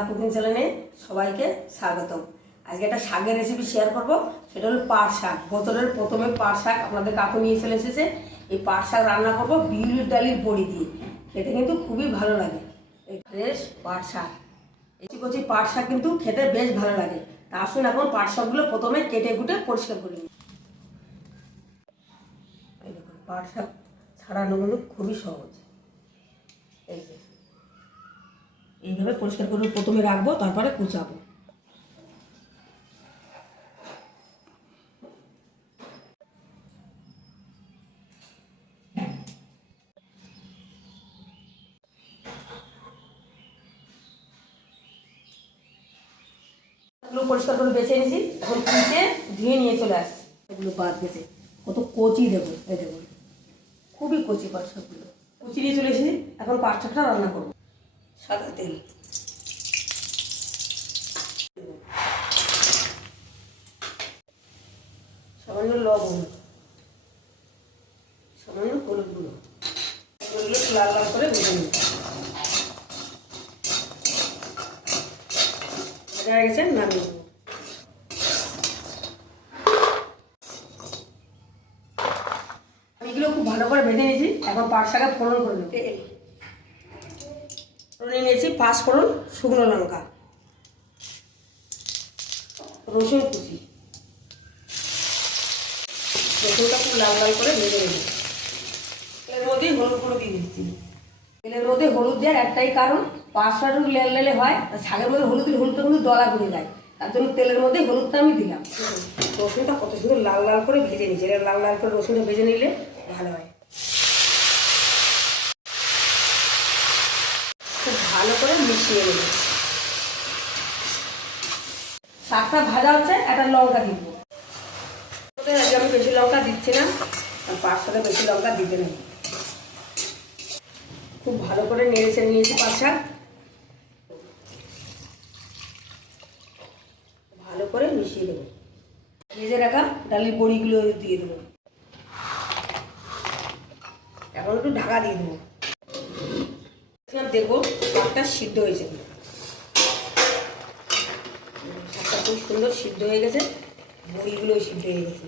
Bangla cooking চ্যানেলে সবাইকে স্বাগতম। আজকে একটা শাকের রেসিপি শেয়ার করব, সেটা হলো পাট শাক। বছরের প্রথমে পাট শাক আপনাদের কাকু নিয়ে চলে এসেছে। এই পাট শাক রান্না করব বিউলির ডালির বড়ি দিয়ে, খেতে কিন্তু খুবই ভালো লাগে। এই ফ্রেশ পাট শাক, এই কচি পাট শাক কিন্তু খেতে বেশ ভালো লাগে। তা আসুন এখন পাট শাকগুলো প্রথমে কেটে কুটে পরিষ্কার করে নিই। এই দেখুন, পাট শাক ছাড়ানো কিন্তু খুবই সহজ। এই যে এইভাবে পরিষ্কার করে প্রথমে রাখবো, তারপরে কুচাবো। এগুলো পরিষ্কার করে বেছে নিয়েছি, এখন কুচে ধুয়ে নিয়ে চলে আসছি। এগুলো বাদ গেছে, কত কচি দেবো, এই দেখুন খুবই কচি পাট শাকগুলো কুচি নিয়ে চলে এসেছি। এখন পাট শাকটা রান্না করবো। সাদা তেল, সামান্য লবণ, সামান্য হলুদ গুঁড়ো, এগুলো লাল লাল করে ভেজে নিই। ভাজা হয়ে গেছে, নামিয়ে নেব। এগুলো খুব ভালো করে ভেজে নিয়েছি। এখন পাট শাকে ফোড়ন করে নেব। তেল ফোড়নে নিয়েছি, পাঁচ ফোড়ন, শুকনো লঙ্কা, রসুন কুচি। রসুনটা খুব লাল লাল করে ভেজে নেব। তেলের মধ্যে হলুদ গুঁড়ো দিয়ে দিচ্ছি। তেলের মধ্যে হলুদ দেওয়ার একটাই কারণ, পাট শাক লেল লেলে হয়, শাকের মধ্যে হলুদ দিলে হলুদটা কিন্তু দলা পড়ে যায়, তার জন্য তেলের মধ্যে হলুদটা আমি দিলাম। রসুনটা কত সুন্দর লাল লাল করে ভেজে নিচ্ছি। লাল লাল করে রসুনটা ভেজে নিলে ভালো হয়। খুব ভালো করে মিশিয়ে নেব। শাকটা ভাজা হচ্ছে, একটা লঙ্কা দিব। আজকে আমি বেশি লঙ্কা দিচ্ছি না, আর পাট শাকে বেশি লঙ্কা দিতে নেই। খুব ভালো করে নেড়ে নিয়েছি পাট শাক, ভালো করে মিশিয়ে দেবো। ভেজে রাখা ডালের বড়িগুলো দিয়ে দেবো। এখন একটু ঢাকা দিয়ে দেবো। দেখবো শাকটা সিদ্ধ হয়েছে। শাকটা খুব সুন্দর সিদ্ধ হয়ে গেছে, বড়িগুলো সিদ্ধ হয়ে গেছে।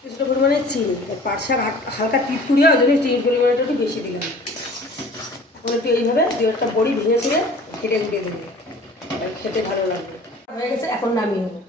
কিছুটা পরিমাণে চিনি, পাট শাক হালকা তিতকুড়ি হয়, ওই জন্য চিনির পরিমাণটা একটু বেশি দিলাম। এখন একটু এইভাবে দু একটা বড়ি ভেঙে ছিঁড়ে ঘেটে ঘুটে দেবে, খেতে ভালো লাগবে। হয়ে গেছে, এখন নামিয়ে নেবো।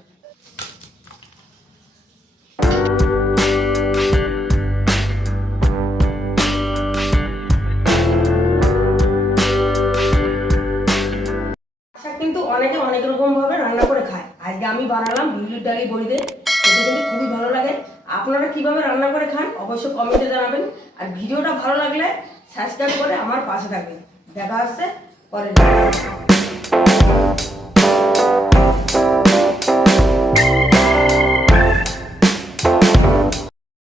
কিন্তু অনেকে অনেক রকম ভাবে রান্না করে খায়। আজকে আমি বানালাম বিউলির ডালি বড়ি দিয়ে, খেতে কিন্তু খুবই ভালো লাগে। আপনারা কিভাবে রান্না করে খান অবশ্যই কমেন্টে জানাবেন। আর ভিডিওটা ভালো লাগলে সাবস্ক্রাইব করে আমার পাশে থাকবেন। দেখা হচ্ছে পরের ভিডিও।